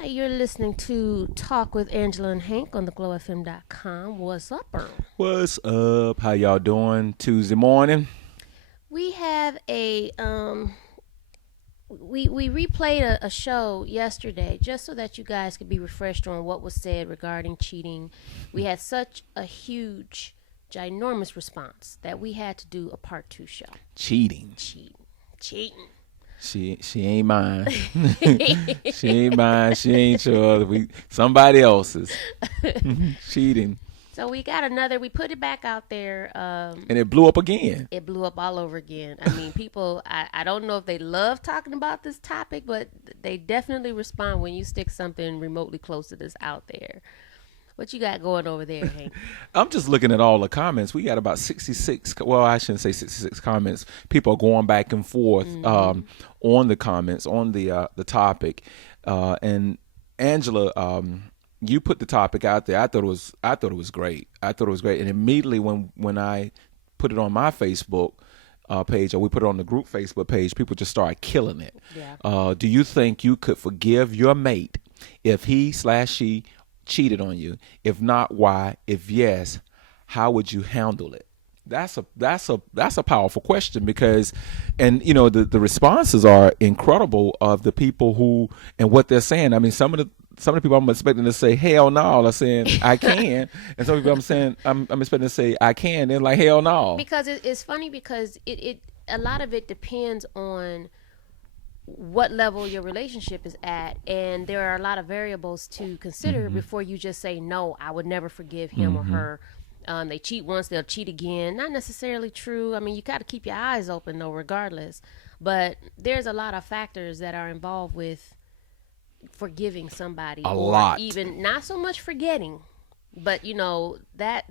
Hi, you're listening to Talk with Angela and Hank on theglowfm.com. What's up, Earl? What's up? How y'all doing Tuesday morning? We have we replayed a show yesterday just so that you guys could be refreshed on what was said regarding cheating. We had such a huge, ginormous response that we had to do a part two show. Cheating. Cheating. She ain't mine. She ain't mine. She ain't yours. Somebody else's. Cheating. So we got another. We put it back out there. And it blew up again. It blew up all over again. I mean, people. I don't know if they love talking about this topic, but they definitely respond when you stick something remotely close to this out there. What you got going over there, Hank? I'm just looking at all the comments. We got about 66. Well, I shouldn't say 66 comments. People are going back and forth on the comments on the topic. And Angela, you put the topic out there. I thought it was great. And immediately when I put it on my Facebook page, or we put it on the group Facebook page, people just started killing it. Yeah. Do you think you could forgive your mate if he/she cheated on you? If not, why? If yes, how would you handle it? That's a powerful question, because, and you know, the responses are incredible of the people who and what they're saying. I mean, some of the people I'm expecting to say hell no are saying I can, and some people I'm expecting to say I can. They're like hell no. Because it's funny because it a lot of it depends on what level your relationship is at, and there are a lot of variables to consider before you just say no, I would never forgive him or her. They cheat once, they'll cheat again. Not necessarily true. I mean, you got to keep your eyes open though, regardless. But there's a lot of factors that are involved with forgiving somebody, A or lot. even not so much forgetting, but you know that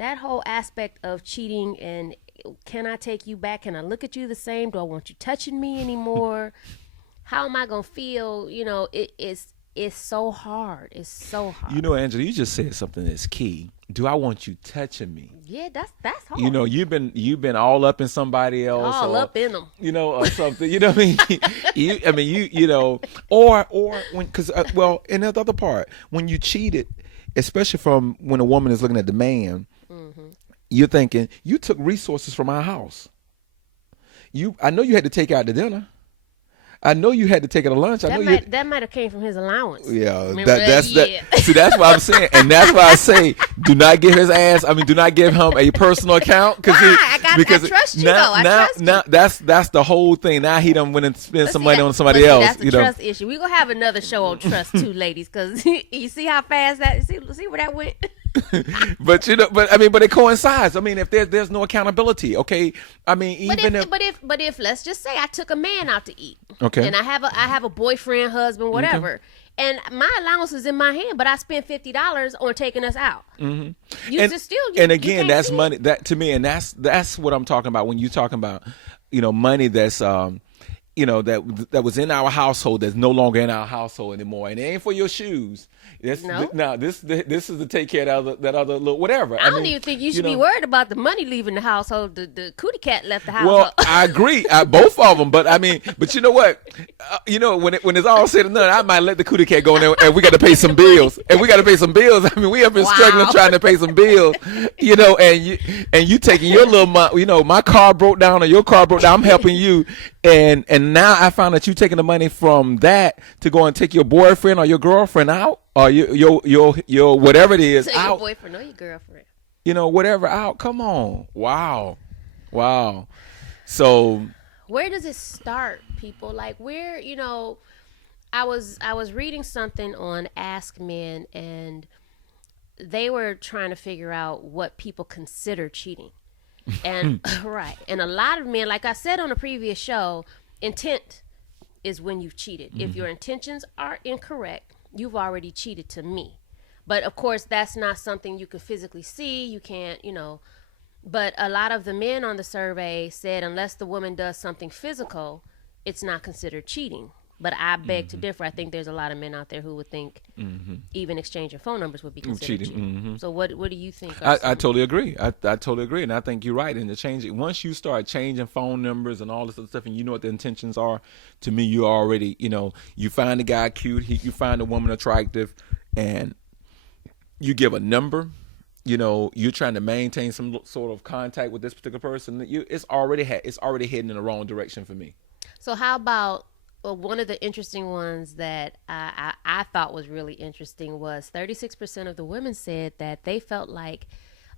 whole aspect of cheating. And can I take you back? Can I look at you the same? Do I want you touching me anymore? How am I gonna feel? You know, it's so hard. It's so hard. You know, Angela, you just said something that's key. Do I want you touching me? Yeah, that's hard. You know, you've been all up in somebody else, all or, up in them. you know, or something. You know what I mean? you know, or when, because well, and the other part, when you cheated, especially from when a woman is looking at the man, you're thinking you took resources from our house. I know you had to take out to dinner. I know you had to take it to lunch. That might have came from his allowance. Yeah, Remember that's yeah. that. See, that's what I'm saying, and that's why I say, do not give his ass. I mean, do not give him a personal account, Why? I trust you though. I trust you. Now that's the whole thing. Now he done went and spent some money on somebody but see, else. That's the trust issue. We're gonna have another show on trust too, ladies, because you see how fast that see where that went. But you know, but it coincides. I mean, if there's no accountability, okay. I mean, even but if let's just say I took a man out to eat, okay, and I have a boyfriend, husband, whatever, and my allowance is in my hand, but I spent $50 on taking us out. and Again, that's money that to me, and that's what I'm talking about when you talking about, you know, money that's you know, that was in our household that's no longer in our household anymore, and it ain't for your shoes. This is to take care of that other little whatever. I don't even think you should be worried about the money leaving the household. The cootie cat left the house. Well, I agree, both of them. But I mean, but you know what? You know, when it's all said and done, I might let the cootie cat go in there, and we got to pay some bills. I mean, we have been struggling trying to pay some bills. You know, and you taking your little, you know, my car broke down or your car broke down. I'm helping you, and now I found that you taking the money from that to go and take your boyfriend or your girlfriend out, or your whatever it is take out. Your boyfriend or your girlfriend. You know, whatever out. Come on, wow. So where does it start, people? Like, where, you know, I was reading something on Ask Men, and they were trying to figure out what people consider cheating. And right. And a lot of men, like I said on a previous show, intent is when you've cheated. If your intentions are incorrect, you've already cheated to me. But of course, that's not something you can physically see. You can't, you know. But a lot of the men on the survey said unless the woman does something physical, it's not considered cheating. But I beg to differ. I think there's a lot of men out there who would think even exchanging phone numbers would be considered cheating. So what do you think? I totally agree. I totally agree, and I think you're right. And to change it, once you start changing phone numbers and all this other stuff, and you know what the intentions are, to me, you already, you find the guy cute, you find the woman attractive, and you give a number. You're trying to maintain some sort of contact with this particular person. It's already heading in the wrong direction for me. So how about one of the interesting ones that I thought was really interesting was 36% of the women said that they felt like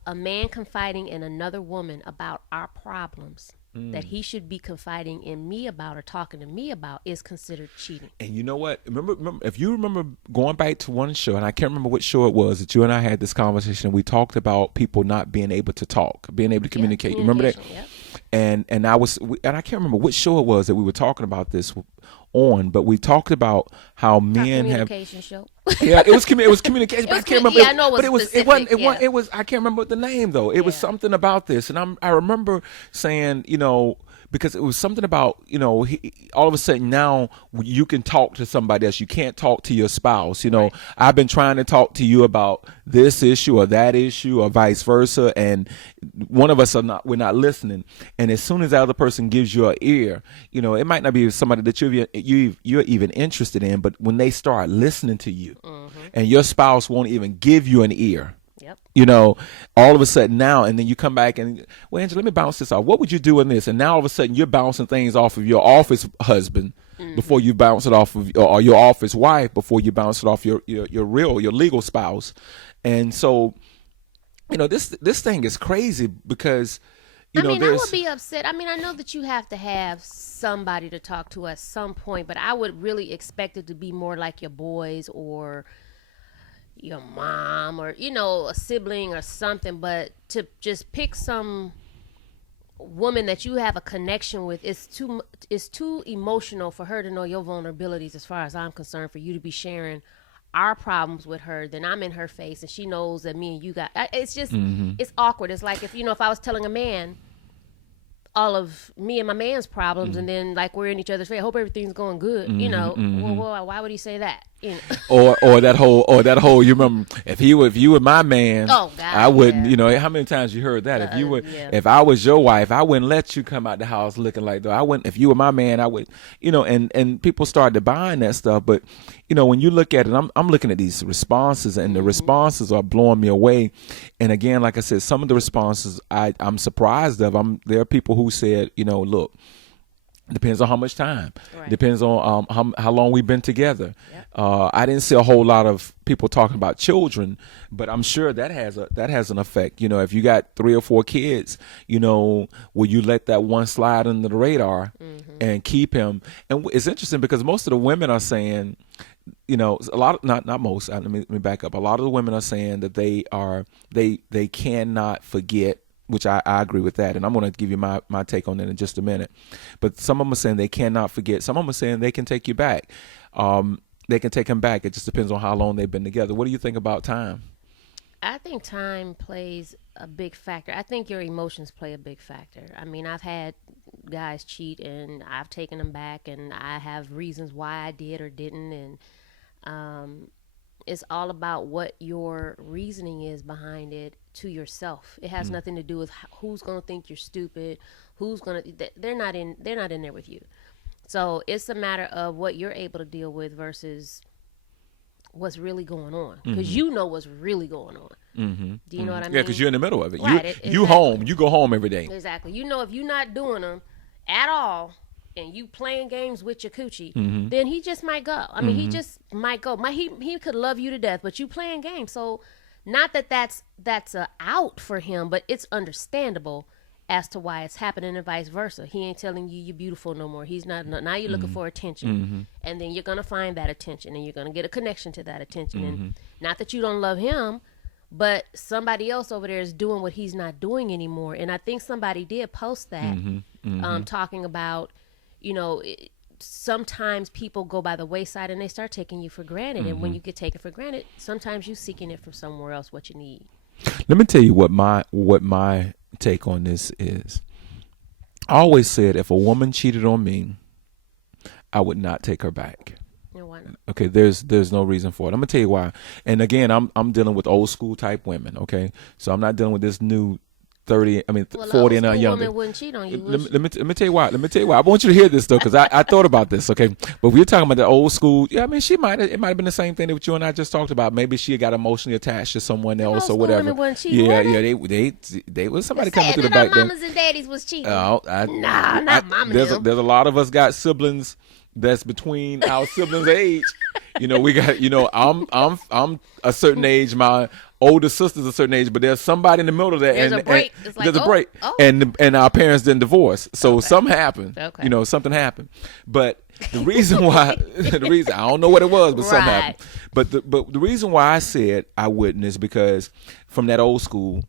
a man confiding in another woman about our problems that he should be confiding in me about or talking to me about is considered cheating. And you know what? Remember, if you remember going back to one show, and I can't remember which show it was, that you and I had this conversation. We talked about people not being able to talk, being able to communicate. Remember that? Yep. And I can't remember which show it was that we were talking about this on, but we talked about how men have communication show. Yeah, it was communication. But I can't remember. Yeah, I know it was specific, it was. I can't remember the name though. It was something about this, and I remember saying, because it was something about, all of a sudden now you can talk to somebody else. You can't talk to your spouse. Right. I've been trying to talk to you about this issue or that issue or vice versa, and one of us we're not listening. And as soon as the other person gives you an ear, it might not be somebody that you're even interested in, but when they start listening to you, and your spouse won't even give you an ear. Yep. All of a sudden now, and then you come back and, well, Angela, let me bounce this off. What would you do in this? And now all of a sudden you're bouncing things off of your office husband before you bounce it off of, or your office wife before you bounce it off your legal spouse. And so, this thing is crazy because, I would be upset. I know that you have to have somebody to talk to at some point, but I would really expect it to be more like your boys or your mom or a sibling or something. But to just pick some woman that you have a connection with, it's too emotional for her to know your vulnerabilities, as far as I'm concerned, for you to be sharing our problems with her. Then I'm in her face and she knows that me and you got, it's just it's awkward. It's like if I was telling a man all of me and my man's problems, and then like we're in each other's face, I hope everything's going good, well, why would he say that? Or that whole you remember, if you were my man, oh God, I wouldn't, how many times you heard that? If I was your wife, I wouldn't let you come out the house looking like that. I wouldn't. If you were my man, I would, and people started buying that stuff. But when you look at it, I'm looking at these responses, and the responses are blowing me away. And again, like I said, some of the responses I'm surprised of. There are people who said, look, depends on how much time. Right. Depends on how long we've been together. Yep. I didn't see a whole lot of people talking about children, but I'm sure that has an effect. If you got 3 or 4 kids, will you let that one slide under the radar and keep him? And it's interesting because most of the women are saying, a lot of, not most. Let me back up. A lot of the women are saying that they cannot forget. Which I agree with that, and I'm going to give you my take on that in just a minute. But some of them are saying they cannot forget. Some of them are saying they can take you back. They can take him back. It just depends on how long they've been together. What do you think about time? I think time plays a big factor. I think your emotions play a big factor. I've had guys cheat, and I've taken them back, and I have reasons why I did or didn't, and it's all about what your reasoning is behind it to yourself. It has nothing to do with who's going to think you're stupid, they're not in there with you. So it's a matter of what you're able to deal with versus what's really going on, because you know what's really going on. Do you know what I mean? Yeah, because you're in the middle of it. Right, you home, you go home every day. Exactly. If you're not doing them at all, and you playing games with your coochie, then he just might go. He just might go. He could love you to death, but you playing games. So not that that's a out for him, but it's understandable as to why it's happening and vice versa. He ain't telling you you're beautiful no more. He's not. Now you're looking for attention, and then you're going to find that attention, and you're going to get a connection to that attention. And not that you don't love him, but somebody else over there is doing what he's not doing anymore. And I think somebody did post that, talking about, sometimes people go by the wayside and they start taking you for granted. And when you get taken for granted, sometimes you're seeking it from somewhere else, what you need. Let me tell you what my take on this is. I always said if a woman cheated on me, I would not take her back. Why not? Okay, there's no reason for it. I'm gonna tell you why. And again, I'm dealing with old school type women. Okay, so I'm not dealing with this new 40 and younger. Woman wouldn't cheat on you. Let me tell you why. I want you to hear this though, because I thought about this. Okay, but we're talking about the old school. Yeah, I mean, it might have been the same thing that you and I just talked about. Maybe she got emotionally attached to someone else or whatever. Women wouldn't cheat, they was somebody coming through the back. Mamas and daddies was cheating. Not mama. There's a lot of us got siblings that's between our siblings' age. We got. I'm a certain age. My older sister's a certain age, but there's somebody in the middle of that. There's a break. It's like, there's a break, and our parents didn't divorce, so something happened. Okay. Something happened. But the reason why, I don't know what it was, but something happened. But the reason why I said I wouldn't is because from that old school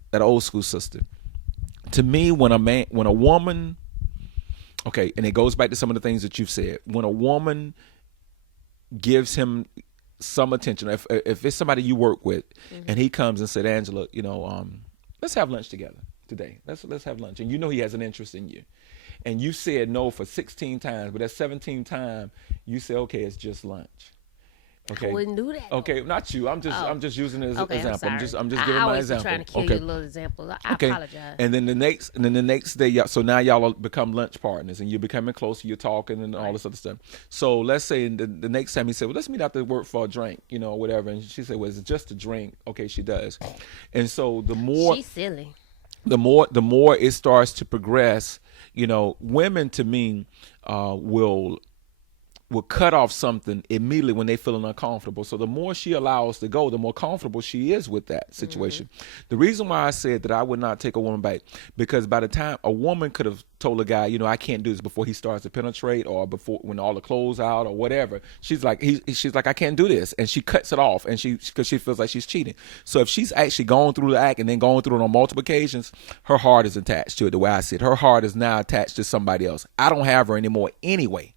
sister. To me, when a woman, okay, and it goes back to some of the things that you've said. When a woman gives him some attention, if it's somebody you work with, and he comes and said, Angela, let's have lunch together today. Let's have lunch, and he has an interest in you, and you said no for 16 times, but that 17th time you say, okay, it's just lunch. Okay. I wouldn't do that. Okay, not you. I'm just using it as an example. I'm just giving my example. Trying to kill you a little example. I apologize. And then the next day, so now y'all become lunch partners, and you're becoming closer. You're talking and all this other stuff. So let's say the next time he said, well, let's meet after work for a drink, or whatever. And she said, well, is it just a drink? Okay, she does. And so the more she's silly, the more it starts to progress. Women to me will cut off something immediately when they feeling uncomfortable. So the more she allows to go, the more comfortable she is with that situation. The reason why I said that I would not take a woman back, because by the time a woman could have told a guy, I can't do this before he starts to penetrate, or before when all the clothes out or whatever. She's like, I can't do this, and she cuts it off, and because she feels like she's cheating. So if she's actually going through the act and then going through it on multiple occasions, her heart is attached to it. The way I see it, her heart is now attached to somebody else. I don't have her anymore anyway.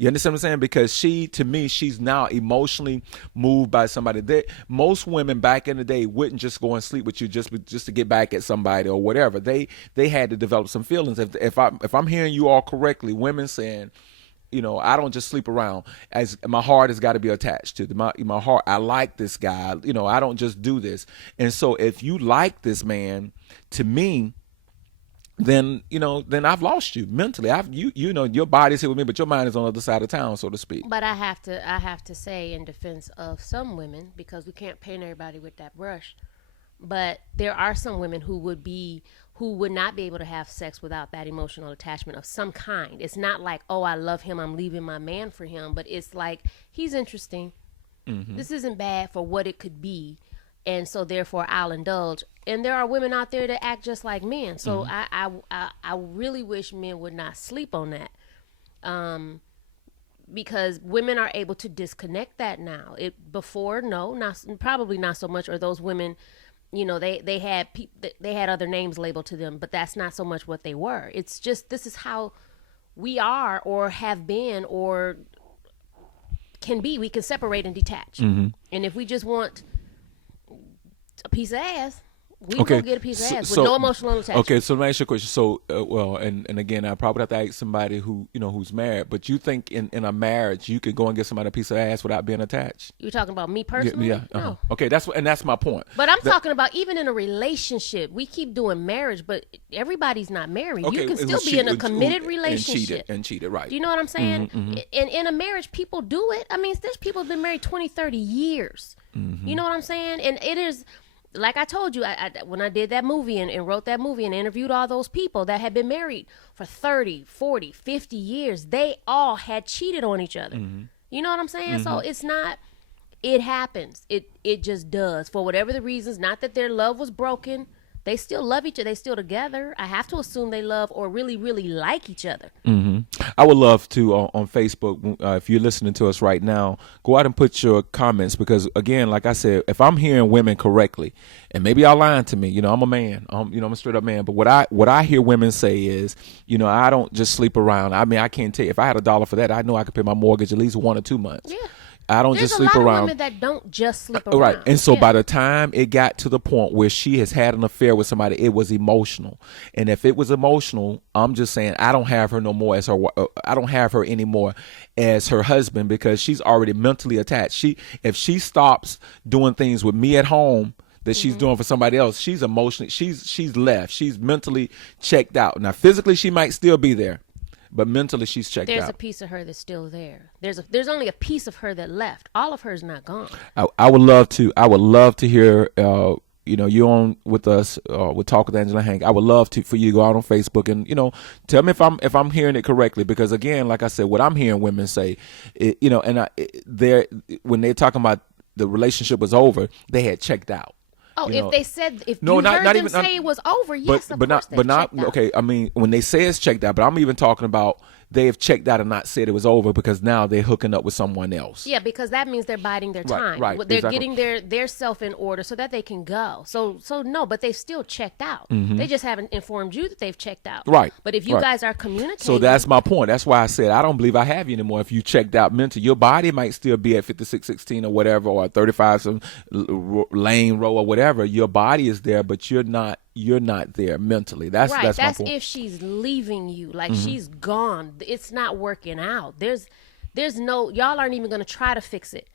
You understand what I'm saying? Because to me, she's now emotionally moved by somebody. Most women back in the day wouldn't just go and sleep with you just to get back at somebody or whatever. They had to develop some feelings. If I'm hearing you all correctly, women saying, I don't just sleep around. As my heart has got to be attached to my heart. I like this guy. I don't just do this. And so if you like this man, to me, then I've lost you mentally. Your body's here with me, but your mind is on the other side of town, so to speak. But I have to say in defense of some women, because we can't paint everybody with that brush, but there are some women who would not be able to have sex without that emotional attachment of some kind. It's not like, oh, I love him, I'm leaving my man for him, but it's like, he's interesting. This isn't bad for what it could be. And so therefore I'll indulge. And there are women out there that act just like men. So I really wish men would not sleep on that. Because women are able to disconnect that now. Probably not so much. Or those women, they had other names labeled to them, but that's not so much what they were. It's just, this is how we are or have been or can be. We can separate and detach. And if we just want a piece of ass, we go get a piece of ass with no emotional attachment. Okay, so let me ask you a question. So, and again, I probably have to ask somebody who's married. But you think in a marriage you could go and get somebody a piece of ass without being attached? You're talking about me personally? Yeah. No. Okay, that's my point. But I'm talking about even in a relationship. We keep doing marriage, but everybody's not married. Okay, you can still be in a committed relationship and cheated, right? Do you know what I'm saying? And in a marriage, people do it. I mean, there's people who've been married 20, 30 years. You know what I'm saying? And it is. Like I told you, when I did that movie and wrote that movie and interviewed all those people that had been married for 30, 40, 50 years, they all had cheated on each other. You know what I'm saying? So it's not, it happens. It just does. For whatever the reasons, not that their love was broken. They still love each other. They still together. I have to assume they love or really, really like each other. I would love to on Facebook, if you're listening to us right now, go out and put your comments, because again, like I said, if I'm hearing women correctly, and maybe y'all lying to me, I'm a man, I'm a straight up man, but what I hear women say is, I don't just sleep around. I mean, I can't tell you, if I had $1 for that, I know I could pay my mortgage at least 1 or 2 months. Yeah. I don't There's just a sleep lot around. of women that don't just sleep around. Right. And so Yeah. by the time it got to the point where she has had an affair with somebody, it was emotional. And if it was emotional, I'm just saying I don't have her no more as her. I don't have her anymore as her husband because she's already mentally attached. If she stops doing things with me at home that she's doing for somebody else, she's emotionally, she's left. She's mentally checked out. Now physically she might still be there, but mentally she's checked There's out. a piece of her that's still there. There's only a piece of her that left. All of her is not gone. I would love to hear you on with us with Talk with Angela Hank. I would love for you to go out on Facebook and tell me if I'm hearing it correctly, because again, like I said, what I'm hearing women say, they're when they're talking about the relationship was over, they had checked out. Oh, if they said, if No, you not heard them even say it was over, yes, of but course not but not checked out. okay. I mean, when they say it's checked out, but I'm even talking about they have checked out and not said it was over because now they're hooking up with someone else. Yeah, because that means they're biding their time. right, They're exactly. getting their self in order so that they can go. So no, but they've still checked out. They just haven't informed you that they've checked out. Right. But if you Right. guys are communicating, So that's my point. That's why I said I don't believe I have you anymore. If you checked out mentally, your body might still be at 5616 or whatever, or 35 some lane row or whatever. Your body is there, but you're not there mentally. That's right. my That's point. if she's leaving you, like she's gone. It's not working out. There's no, y'all aren't even going to try to fix it.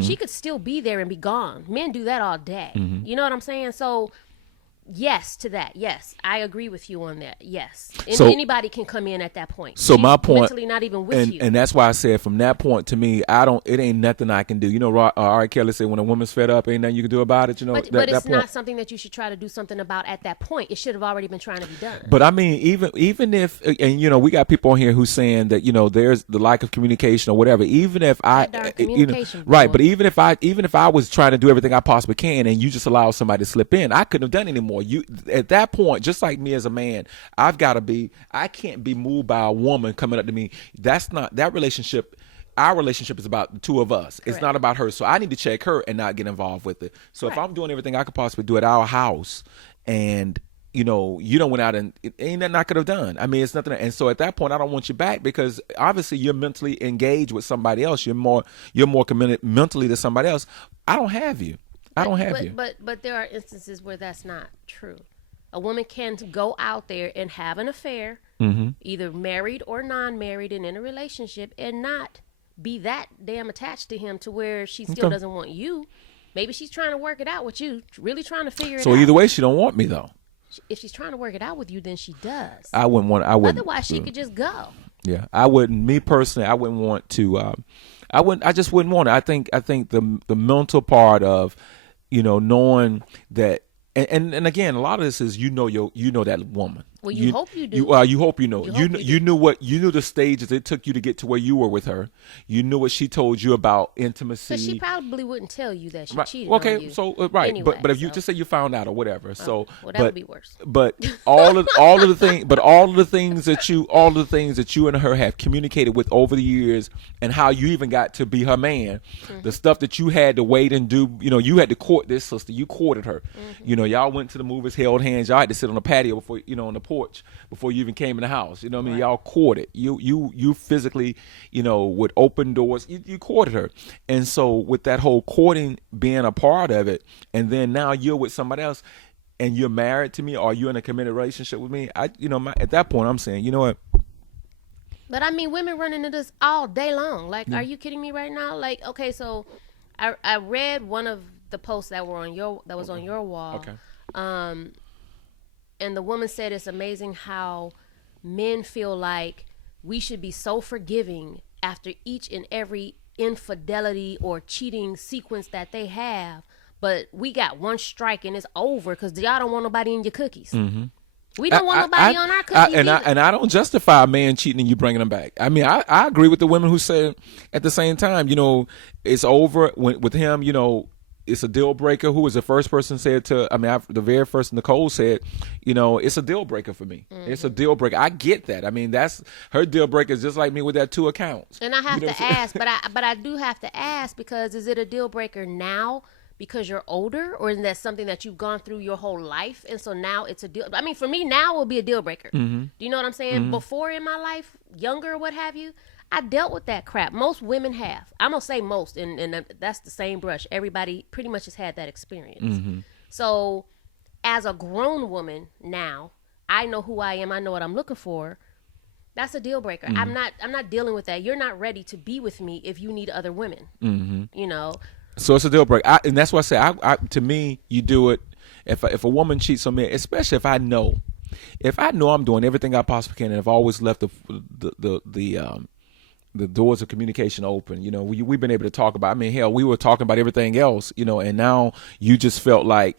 She could still be there and be gone. Men do that all day. You know what I'm saying? So yes to that. Yes, I agree with you on that. Yes, and So- anybody can come in at that point. So She's my point, mentally not even with you. and that's why I said from that point to me, it ain't nothing I can do. R. Kelly said when a woman's fed up, ain't nothing you can do about it. But that it's point. not something that you should try to do something about at that point. It should have already been trying to be done. But I mean, even if, and we got people on here who's saying that there's the lack of communication or whatever. Even if That darn communication, right? boy. But even if I was trying to do everything I possibly can, and you just allow somebody to slip in, I couldn't have done anymore. You at that point, just like me as a man, I can't be moved by a woman coming up to me. That's not that relationship. Our relationship is about the two of us. It's not about her. So I need to check her and not get involved with it. So if I'm doing everything I could possibly do at our house, and you don't went out and it ain't nothing I could have done. I mean, it's nothing. And so at that point, I don't want you back because obviously you're mentally engaged with somebody else. You're more committed mentally to somebody else. I don't have you. I don't have you. But there are instances where that's not true. A woman can go out there and have an affair, either married or non-married and in a relationship, and not be that damn attached to him to where she still doesn't want you. Maybe she's trying to work it out with you, really trying to figure it out. So either way, she don't want me though. If she's trying to work it out with you, then she does. I wouldn't. Otherwise, she could just go. Yeah, I wouldn't. Me personally, I wouldn't want to. I just wouldn't want it. I think the mental part of, knowing that. And again, a lot of this is that woman. Well, you hope you do. You hope you know. You knew the stages it took you to get to where you were with her. You knew what she told you about intimacy. But she probably wouldn't tell you that she Right. cheated on you. So right, anyway, but if you just say you found out or whatever, so well, that would be worse. But all of the things that you and her have communicated with over the years, and how you even got to be her man, the stuff that you had to wait and do. You had to court this sister. You courted her. Y'all went to the movies, held hands. Y'all had to sit on the patio before on the porch before you even came in the house. What I mean? Right. Y'all courted. You physically, would open doors. You courted her. And so with that whole courting being a part of it, and then now you're with somebody else and you're married to me or you're in a committed relationship with me, at that point I'm saying, you know what? But I mean, women run into this all day long. Like, are you kidding me right now? Like, okay, so I read one of the posts that was on your wall. Okay. And the woman said it's amazing how men feel like we should be so forgiving after each and every infidelity or cheating sequence that they have, but we got one strike and it's over because y'all don't want nobody in your cookies. Mm-hmm. We don't want nobody on our cookies and I don't justify a man cheating and you bringing them back. I mean, I agree with the women who say at the same time, it's over with him, it's a deal breaker. Who was the first person said to? I mean, the very first Nicole said, it's a deal breaker for me. Mm-hmm. It's a deal breaker. I get that. I mean, that's her deal breaker is just like me with that 2 accounts. And I have to ask, but I do have to ask because is it a deal breaker now because you're older, or is that something that you've gone through your whole life, and so now it's a deal? I mean, for me now, it will be a deal breaker. Mm-hmm. Do you know what I'm saying? Mm-hmm. Before in my life, younger, what have you, I dealt with that crap. Most women have. I'm gonna say most, and that's the same brush. Everybody pretty much has had that experience. So, as a grown woman now, I know who I am. I know what I'm looking for. That's a deal breaker. I'm not dealing with that. You're not ready to be with me if you need other women. You know. So it's a deal breaker, and that's why I say, to me, you do it if a woman cheats on me, especially if I know I'm doing everything I possibly can, and I've always left the doors of communication open. You know, we've been able to talk about, I mean, hell, we were talking about everything else, you know, and now you just felt like,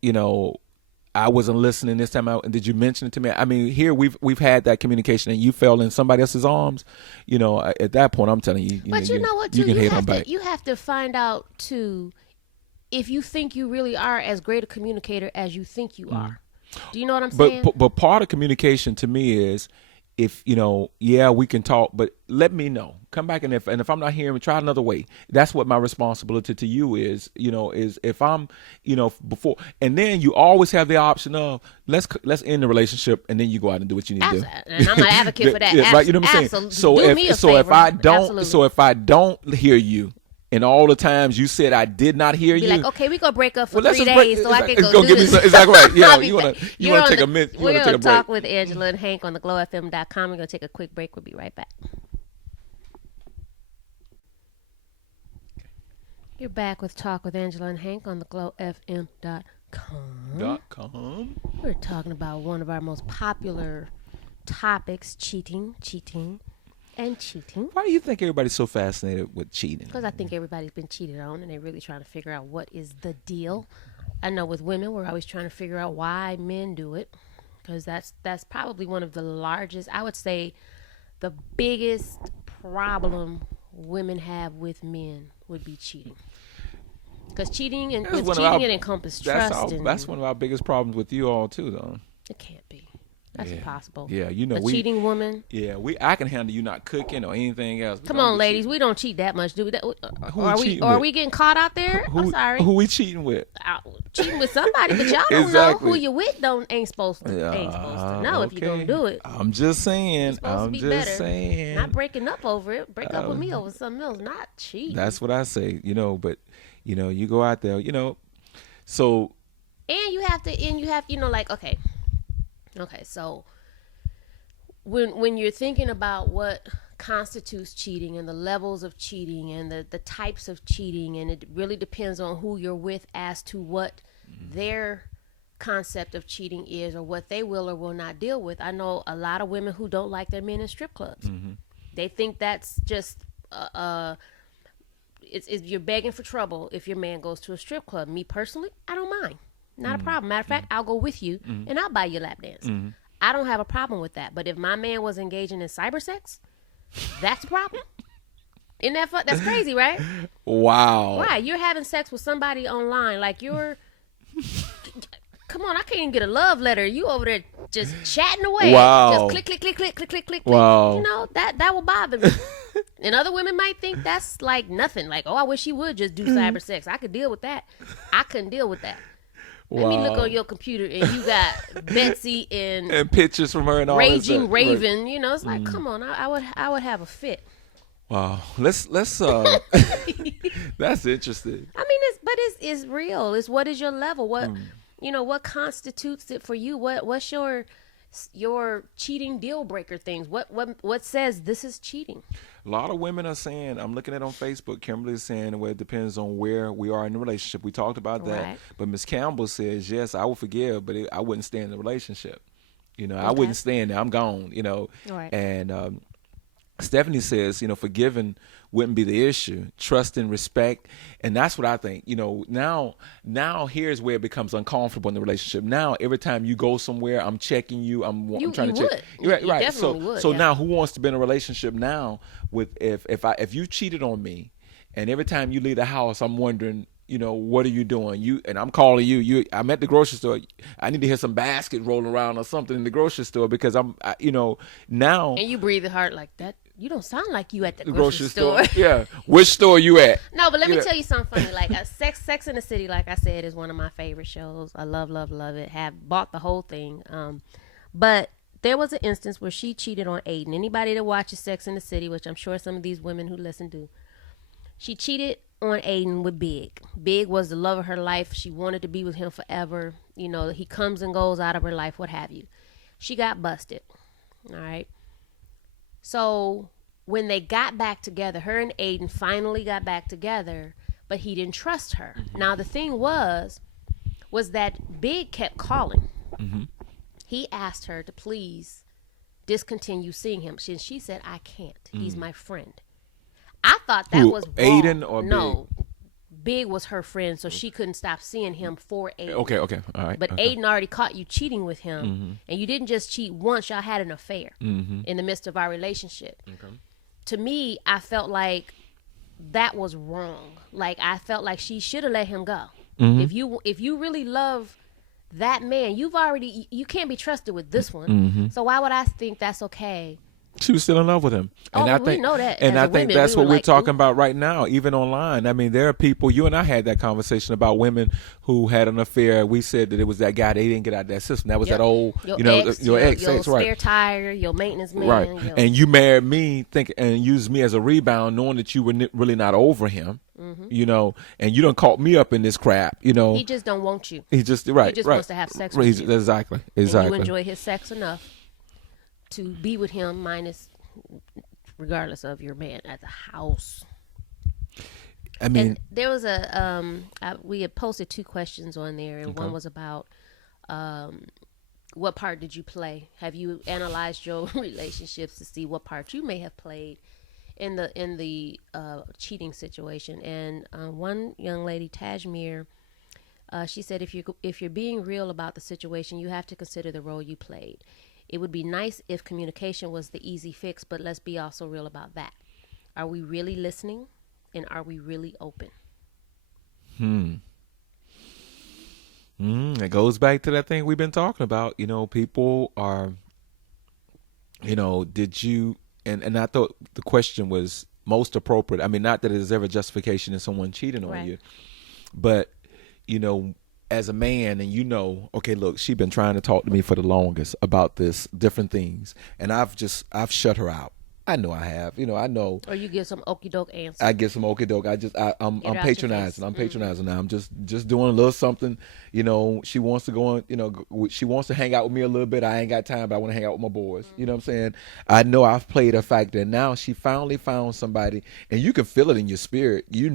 you know, I wasn't listening this time out. And did you mention it to me? I mean, here we've had that communication, and you fell in somebody else's arms. You know, at that point, I'm telling you, but you know what, too, you have to find out too if you think you really are as great a communicator as you think you are. Do you know what I'm saying? But part of communication to me is, if, you know, yeah, we can talk, but let me know. Come back, and if I'm not hearing, try another way. That's what my responsibility to you is, you know, is if I'm, you know, before, and then you always have the option of let's end the relationship, and then you go out and do what you need to do. And I'm an advocate for that. Right, you know what I'm saying? So if I don't hear you, and all the times you said I did not hear you, like, okay, we gonna break up for 3 days, so I can go do this. Exactly right. Yeah, you wanna take a minute. We're gonna talk with Angela and Hank on theglowfm.com. We're gonna take a quick break. We'll be right back. You're back with Talk with Angela and Hank on theglowfm.com. We're talking about one of our most popular topics: cheating. And cheating. Why do you think everybody's so fascinated with cheating? Because I think everybody's been cheated on, and they're really trying to figure out what is the deal. I know with women, we're always trying to figure out why men do it, because that's probably one of the largest, I would say, the biggest problem women have with men would be cheating. Because cheating encompasses trust. That's one of our biggest problems with you all too, though. It can't be. That's impossible. Yeah, you know, a cheating woman. Yeah, I can handle you not cooking or anything else. Come on, ladies, we don't cheat that much, do we? Are we getting caught out there? I'm sorry. Who we cheating with? Cheating with somebody, but y'all don't know who you with. Ain't supposed to know if you're gonna do it. I'm just saying. Saying. Not breaking up over it. Break up with me over something else. Not cheating. That's what I say. You know, but you know, you go out there. You know, so. And you have, you know, like, okay, so when you're thinking about what constitutes cheating and the levels of cheating and the types of cheating, and it really depends on who you're with as to what their concept of cheating is or what they will or will not deal with. I know a lot of women who don't like their men in strip clubs. They think that's just you're begging for trouble if your man goes to a strip club. Me personally, I don't mind. Not a problem. Matter of fact, I'll go with you and I'll buy you a lap dance. I don't have a problem with that. But if my man was engaging in cyber sex, that's a problem. Isn't that fun? That's crazy, right? Wow. Why? You're having sex with somebody online. Like you're... Come on, I can't even get a love letter. You over there just chatting away. Wow. Just click. Wow. You know, that will bother me. And other women might think that's like nothing. Like, oh, I wish he would just do cyber sex. I could deal with that. I couldn't deal with that. Let me look on your computer and you got Betsy and pictures from her and all Raging Raven. You know, it's like, come on, I would have a fit. Wow, let's. That's interesting. I mean, it's real. It's what is your level? What you know? What constitutes it for you? What's your cheating deal breaker things? What says this is cheating? A lot of women are saying, I'm looking at on Facebook, Kimberly is saying, well, it depends on where we are in the relationship. We talked about that. Right. But Ms. Campbell says, yes, I will forgive, but I wouldn't stay in the relationship. You know, I wouldn't stay in there. I'm gone, you know. Right. And Stephanie says, you know, forgiving wouldn't be the issue. Trust and respect. And that's what I think. You know, now here's where it becomes uncomfortable in the relationship. Now, every time you go somewhere, I'm checking you. I'm trying to check. You right. So now who wants to be in a relationship now with if you cheated on me and every time you leave the house, I'm wondering, you know, what are you doing? And I'm calling you. I'm at the grocery store. I need to hear some basket rolling around or something in the grocery store because you know, now. And you breathe hard like that. You don't sound like you at the grocery store. Yeah. Which store you at? No, but let me tell you something funny. Like Sex in the City, like I said, is one of my favorite shows. I love it. Have bought the whole thing. But there was an instance where she cheated on Aiden. Anybody that watches Sex in the City, which I'm sure some of these women who listen do, she cheated on Aiden with Big. Big was the love of her life. She wanted to be with him forever. You know, he comes and goes out of her life, what have you. She got busted. All right. So when they got back together, her and Aiden finally got back together, but he didn't trust her. Now the thing was that Big kept calling. Mm-hmm. He asked her to please discontinue seeing him. She said, I can't. He's my friend. I thought that was wrong. Aiden or no, Big was her friend, so she couldn't stop seeing him for Aiden. Okay, all right. But okay. Aiden already caught you cheating with him, and you didn't just cheat once. Y'all had an affair in the midst of our relationship. Okay. To me, I felt like that was wrong. Like, I felt like she should have let him go. If you really love that man, you can't be trusted with this one. So why would I think that's okay? She was still in love with him. And I think, we know that. And I think women, that's what we're like, talking about right now, even online. I mean, there are people, you and I had that conversation about women who had an affair. We said that it was that guy, they didn't get out of that system. That was that old, your ex, your spare right. tire, your maintenance man. Right. And you married me and used me as a rebound, knowing that you were really not over him. And you done caught me up in this crap, He just don't want you. He just wants to have sex with you. Exactly. And you enjoy his sex enough to be with him, regardless of your man at the house. I mean, and there was we had posted 2 questions on there, and one was about what part did you play? Have you analyzed your relationships to see what part you may have played in the cheating situation? And one young lady, Tajmir, she said, if you're being real about the situation, you have to consider the role you played. It would be nice if communication was the easy fix, but let's be also real about that. Are we really listening, and are we really open? It goes back to that thing we've been talking about. People are, did you, and I thought the question was most appropriate. I mean, not that there's ever justification in someone cheating on you, but, as a man, and okay, look, she's been trying to talk to me for the longest about this, different things, and I've shut her out. I know I have. I know. Or you give some okie doke answer. I get some okie doke. I'm patronizing. I'm patronizing now. I'm just doing a little something. She wants to go on. She wants to hang out with me a little bit. I ain't got time, but I want to hang out with my boys. You know what I'm saying? I know I've played a factor, and now she finally found somebody, and you can feel it in your spirit. She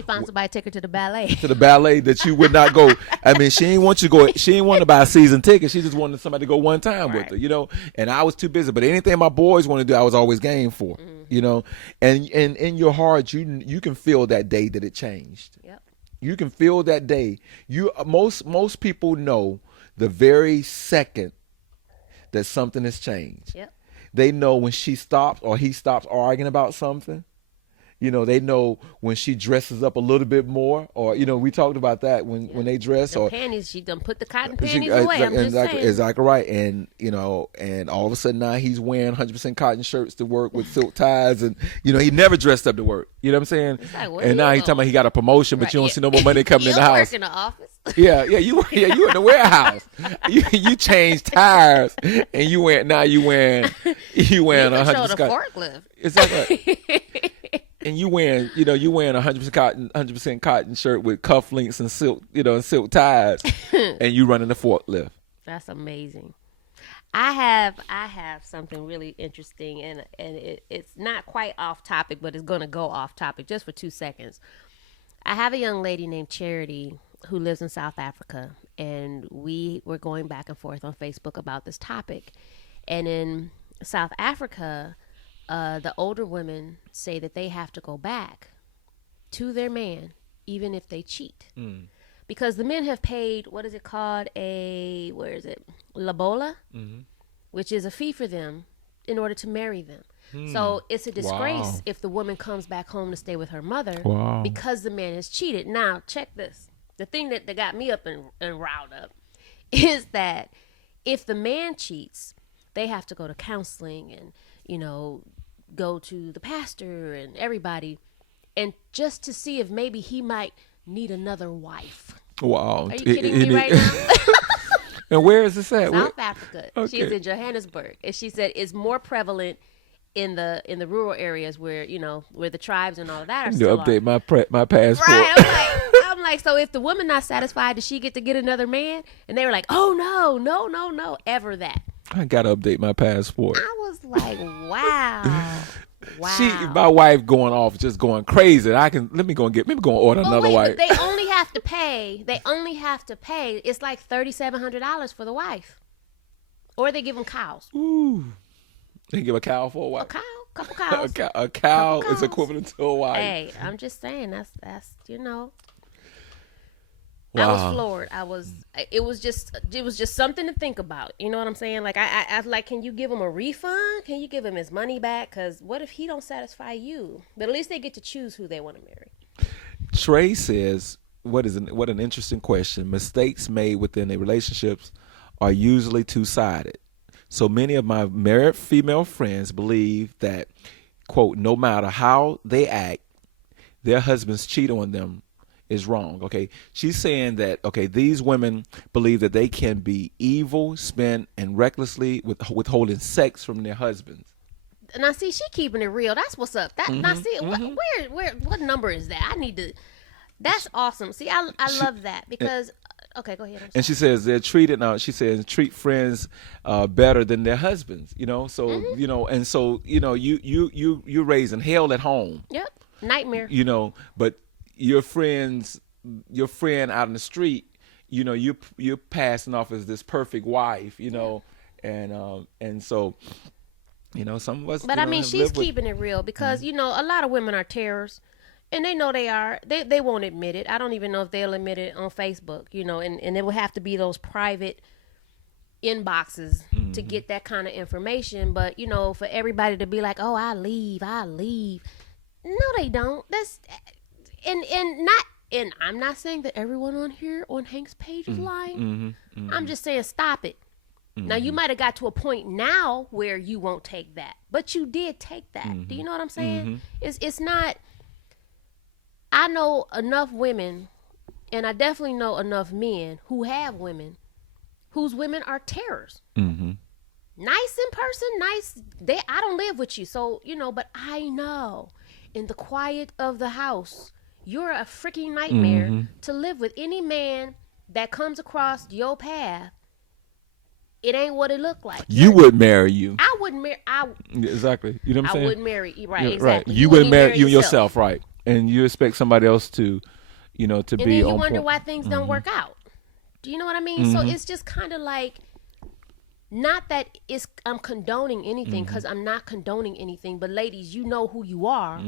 found somebody to take her to the ballet. To the ballet that you would not go. I mean, she ain't want you to go. She ain't want to buy a season ticket. She just wanted somebody to go one time with her. And I was too busy. But anything my boys want to do, I was always game for. And in your heart, you can feel that day that it changed. Yep. You can feel that day. Most people know the very second that something has changed. Yep. They know when she stops or he stops arguing about something. They know when she dresses up a little bit more, or we talked about that when they dress. The or panties, she done put the cotton panties away. I'm just saying. Exactly right, and and all of a sudden now he's wearing 100% cotton shirts to work with silk ties, and he never dressed up to work. You know what I'm saying? Like, and now he's talking about he got a promotion, but you don't see no more money coming in the house. You work in the office. You in the warehouse. you changed tires, and you wearing 100% forklift. Exactly. And you wearing 100% cotton shirt with cufflinks and silk, and silk ties, and you running the forklift. That's amazing. I have something really interesting, and it's not quite off topic, but it's going to go off topic just for 2 seconds. I have a young lady named Charity who lives in South Africa, and we were going back and forth on Facebook about this topic. And in South Africa, the older women say that they have to go back to their man even if they cheat. Because the men have paid, what is it called? Lobola? Which is a fee for them in order to marry them. So it's a disgrace if the woman comes back home to stay with her mother because the man has cheated. Now, check this. The thing that got me up and riled up is that if the man cheats, they have to go to counseling and, go to the pastor and everybody, and just to see if maybe he might need another wife. Wow. Are you kidding me right now? And where is this at? South Africa. Okay. She's in Johannesburg, and she said it's more prevalent in the rural areas where where the tribes and all of that are I need still to update my passport. Right. I'm like, so if the woman not satisfied, does she get to get another man? And they were like, oh no, ever that. I gotta update my passport. I was like, wow. My wife going off, just going crazy. Let me go order another wife. But they only have to pay. It's like $3,700 for the wife, or they give them cows. Ooh, they give a cow for a wife. Couple cows. A cow is equivalent to a wife. Hey, I'm just saying that's. Wow. I was floored. It was just something to think about. You know what I'm saying? Like I like, can you give him a refund? Can you give him his money back? Because what if he don't satisfy you? But at least they get to choose who they want to marry. Trey says, what an interesting question. Mistakes made within a relationships are usually two-sided. So many of my married female friends believe that, quote, no matter how they act, their husbands cheat on them is wrong. Okay, she's saying that, okay, these women believe that they can be evil, spend, and recklessly withholding sex from their husbands. Now see, she keeping it real. That's what's up. Now see, what number is that? I need to. That's awesome. See, I love that because. Okay, go ahead. And she says they're treated now. She says treat friends better than their husbands. So and so you raising hell at home. Yep, nightmare. But your friend out in the street, you're passing off as this perfect wife. And so. Some of us. But I mean, she's keeping it real because a lot of women are terrors, and they know they are. They won't admit it. I don't even know if they'll admit it on Facebook. And it will have to be those private inboxes to get that kind of information. But for everybody to be like, "Oh, I leave," no, they don't. That's and I'm not saying that everyone on here on Hank's page is lying. I'm just saying stop it. Now, you might have got to a point now where you won't take that, but you did take that. Do you know what I'm saying? It's not. I know enough women, and I definitely know enough men who have women whose women are terrors. Nice in person, nice. I don't live with you, so but I know in the quiet of the house, you're a freaking nightmare to live with. Any man that comes across your path. It ain't what it looked like. You would marry you. I wouldn't marry. Exactly. You know what I'm saying? I wouldn't marry. Right. Yeah, exactly. Right. You wouldn't marry you yourself. Right. And you expect somebody else to, to and be on point. And then you wonder point. why things don't work out. Do you know what I mean? So it's just kind of like, not that I'm condoning anything, because I'm not condoning anything. But ladies, you know who you are,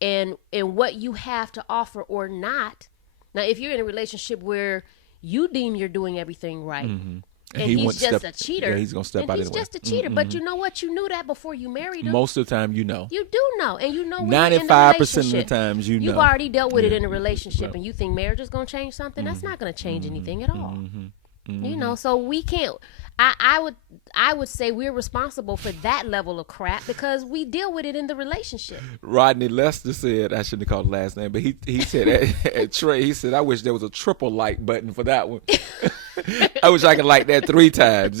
and what you have to offer or not. Now, if you're in a relationship where you deem you're doing everything right. And he's just a cheater. Yeah, he's gonna step out. He's just a cheater. But you know what? You knew that before you married him. Most of the time, you know. You do know, and 95% of the times, you know. You've already dealt with it in a relationship, and you think marriage is gonna change something? That's not gonna change anything at all. So we can't. I would say we're responsible for that level of crap because we deal with it in the relationship. Rodney Lester said, I shouldn't have called the last name, but he said at Trey, he said, I wish there was a triple like button for that one. I wish I could like that 3 times.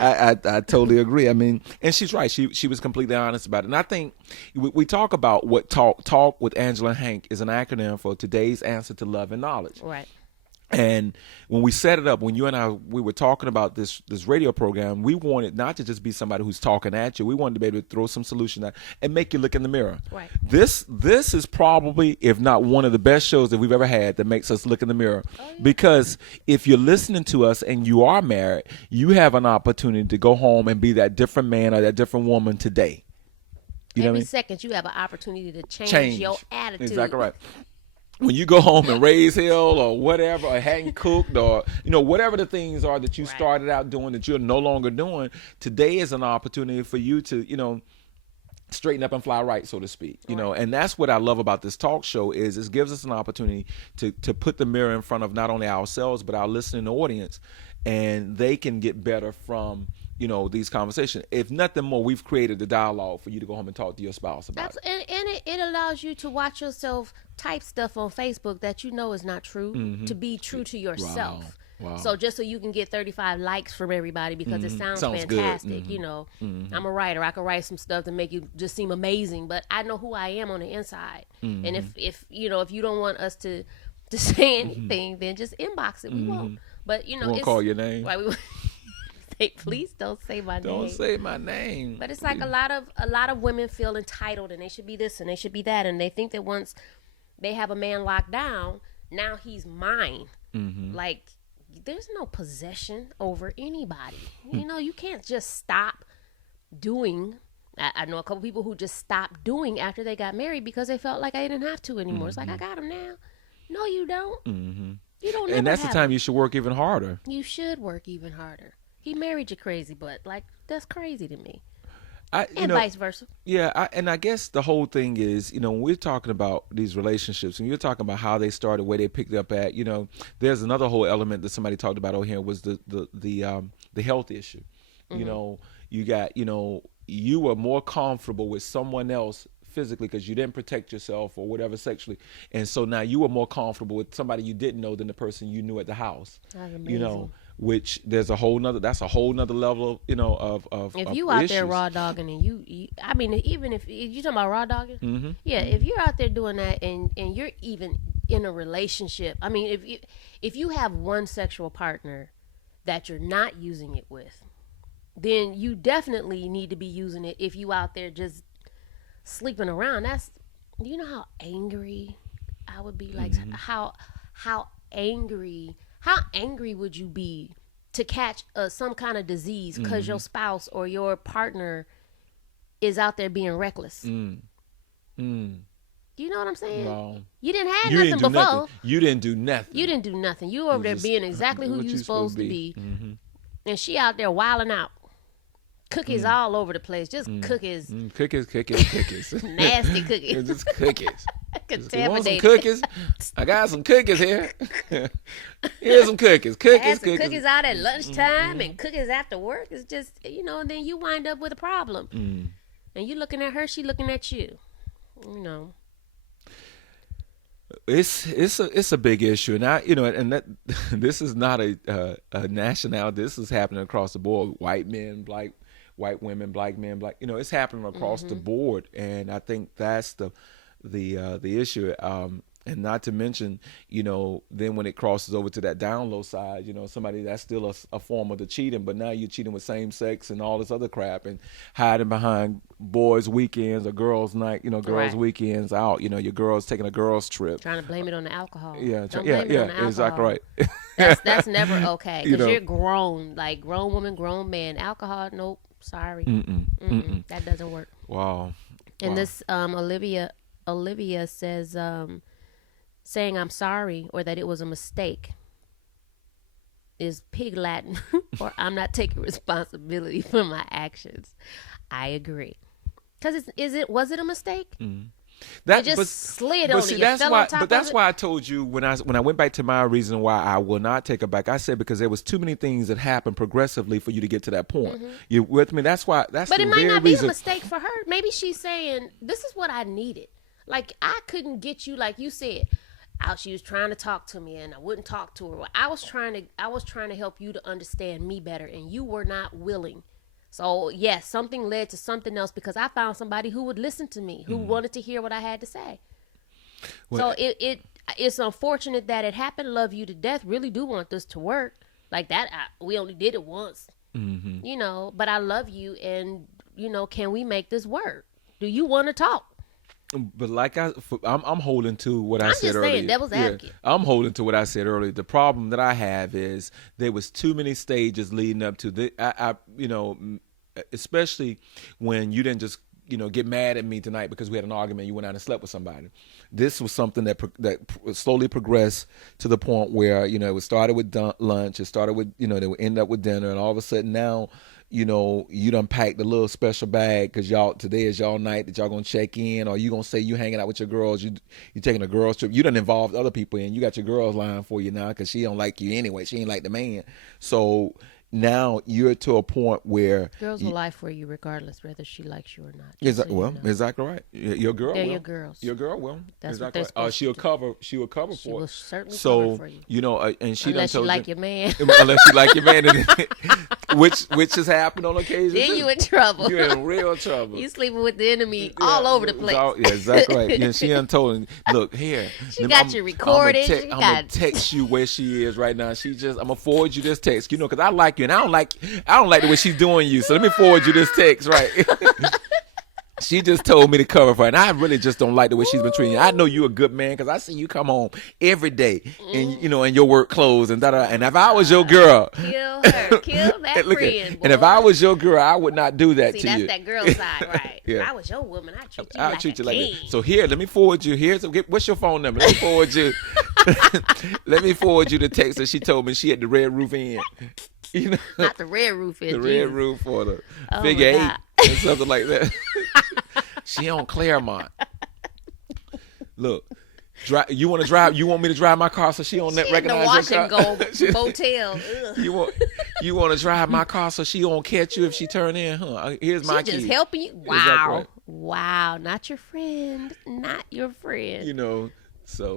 I totally agree. I mean, and she's right. She was completely honest about it. And I think we talk about what talk with Angela and Hank is an acronym for today's answer to love and knowledge. Right. And when we set it up, when you and we were talking about this radio program, we wanted not to just be somebody who's talking at you. We wanted to be able to throw some solution out and make you look in the mirror. Right. This is probably, if not one of the best shows that we've ever had that makes us look in the mirror. Oh, yeah. Because if you're listening to us and you are married, you have an opportunity to go home and be that different man or that different woman today. Every second you have an opportunity to change your attitude. Exactly right. When you go home and raise hell or whatever, or hadn't cooked, or whatever the things are that you started out doing that you're no longer doing, today is an opportunity for you to straighten up and fly right, so to speak. And that's what I love about this talk show is it gives us an opportunity to put the mirror in front of not only ourselves but our listening audience, and they can get better from these conversations. If nothing more, we've created the dialogue for you to go home and talk to your spouse about it. And it allows you to watch yourself type stuff on Facebook that is not true, to be true to yourself. Wow. Wow. So just so you can get 35 likes from everybody because it sounds fantastic, good. you know. I'm a writer. I can write some stuff to make you just seem amazing, but I know who I am on the inside. And if you know, if you don't want us to say anything, then just inbox it. We won't. But you know, We won't call your name. Right, we say, please don't say my name. Don't say my name. But it's like a lot of women feel entitled and they should be this and they should be that, and they think that once they have a man locked down, now he's mine. Like, there's no possession over anybody. You know, you can't just stop doing. I know a couple people who just stopped doing after they got married because they felt like I didn't have to anymore. It's like, I got him now. No, you don't. You don't. And that's the time you should work even harder. You should work even harder. He married your crazy butt. Like, that's crazy to me. And vice versa. Yeah, and I guess the whole thing is, you know, when we're talking about these relationships, and you're talking about how they started, where they picked up at, you know, there's another whole element that somebody talked about over here was the health issue. You know, you got, you know, you were more comfortable with someone else physically because you didn't protect yourself or whatever sexually, and so now you were more comfortable with somebody you didn't know than the person you knew at the house. That's amazing. You know, which that's a whole nother level of, you know, of if of you out issues. there raw dogging and you I mean, even if you talking about raw dogging, yeah, if you're out there doing that and you're even in a relationship, I mean, if you have one sexual partner that you're not using it with, then you definitely need to be using it. If you out there just sleeping around, that's, you know how angry I would be, like how angry would you be to catch some kind of disease because your spouse or your partner is out there being reckless? You know what I'm saying? Wow. You didn't have nothing before. Nothing. You didn't do nothing. You didn't do nothing. You were over there being exactly who you supposed to be. And she out there wilding out. Cookies all over the place. Just cookies. Cookies. Nasty cookies. Just cookies. You want some Contaminated. cookies? I got some cookies here. Here's some cookies. Had some cookies out at lunchtime and cookies after work. It's just, you know, and then you wind up with a problem. And you looking at her, she looking at you. You know. It's a big issue, and that this is not a nationality. This is happening across the board. White men, white women, black men, you know, it's happening across the board, and I think that's the issue. And not to mention, you know, then when it crosses over to that down low side, you know, somebody that's still a form of the cheating, but now you're cheating with same sex and all this other crap and hiding behind boys' weekends or girls' night, you know, girls' weekends out, you know, your girls taking a girls' trip. Trying to blame it on the alcohol. Yeah, Don't blame it on the alcohol. Exactly right. That's never okay because You know. you're grown, like grown woman, grown man. Alcohol, nope, sorry. That doesn't work. Wow. And this Olivia says, saying I'm sorry or that it was a mistake is pig Latin or I'm not taking responsibility for my actions. I agree. Because was it a mistake? It just slid on you. That's fell why. on top But that's of it? why I told you when I went back to my reason why I will not take it back. I said because there was too many things that happened progressively for you to get to that point. You with me? That's why. That's But the it might very not be reason. a mistake for her. Maybe she's saying, this is what I needed. Like, I couldn't get you, like you said. She was trying to talk to me and I wouldn't talk to her. I was trying to help you to understand me better and you were not willing. So yes, something led to something else because I found somebody who would listen to me, who wanted to hear what I had to say. Well, So it's unfortunate that it happened. Love you to death. Really do want this to work. Like that, we only did it once. You know, but I love you and, you know, can we make this work? Do you want to talk? But like I'm holding to what I said just earlier. saying, devil's advocate. I'm holding to what I said earlier. The problem that I have is there was too many stages leading up to the. You know, especially when you didn't just, you know, get mad at me tonight because we had an argument. You went out and slept with somebody. This was something that slowly progressed to the point where, you know, it started with lunch. It started with, you know, they would end up with dinner, and all of a sudden now, you know, you done packed a little special bag because today is y'all night that y'all gonna check in, or you gonna say you hanging out with your girls, you taking a girls trip. You done involved other people in. You got your girls lying for you now because she don't like you anyway. She ain't like the man. So now you're to a point where Girls will lie for you regardless whether she likes you or not. exactly right. Your girl They're will. your girls. Your girl will. That's exactly what they're right. supposed She'll to do. cover. She will cover She for will it. certainly So cover for you. you know, and she Unless done you told like your man. unless you like your man, which has happened on occasion. Then too. you in trouble. You're in real trouble. You sleeping with the enemy all over the place. Yeah, exactly right. Yeah, she done told him, look here. She got you recorded. I'm gonna text you where she is right now. I'm gonna forward you this text. You know, because I like you, and I don't like the way she's doing you. So let me forward you this text, right? She just told me to cover for her, and I really just don't like the way she's been treating you. I know you're a good man because I see you come home every day, and you know, in your work clothes and da. And if I was your girl, kill her, kill that friend. And if I was your girl, I would not do that See, to that's you. that girl side, right? Yeah. If I was your woman, I'd treat you like king. that. So here, let me forward you. What's your phone number? Let me forward you. Let me forward you the text that she told me she had the Red Roof Inn. You know, not the Red Roof Inn. The Red Roof or the Oh Figure 8 or something like that. She on Claremont. Look, you want to drive? You want me to drive my car so she don't recognize your car? Go motel. You want to drive my car so she won't catch you if she turn in? Huh? Here's my key. She just helping you. Wow, exactly right. Wow, not your friend, not your friend. You know. So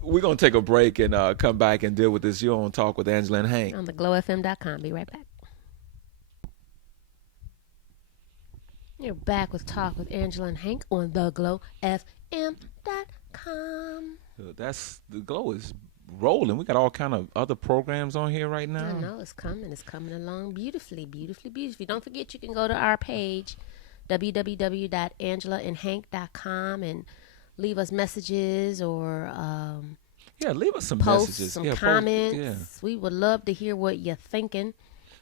we're going to take a break and come back and deal with this. You're on Talk with Angela and Hank. On theglowfm.com. Be right back. You're back with Talk with Angela and Hank on theglowfm.com. The Glow is rolling. We got all kind of other programs on here right now. I know it's coming. It's coming along beautifully, beautifully, beautifully. Don't forget you can go to our page, www.angelaandhank.com, and leave us messages or leave us some posts, messages, some comments. We would love to hear what you're thinking.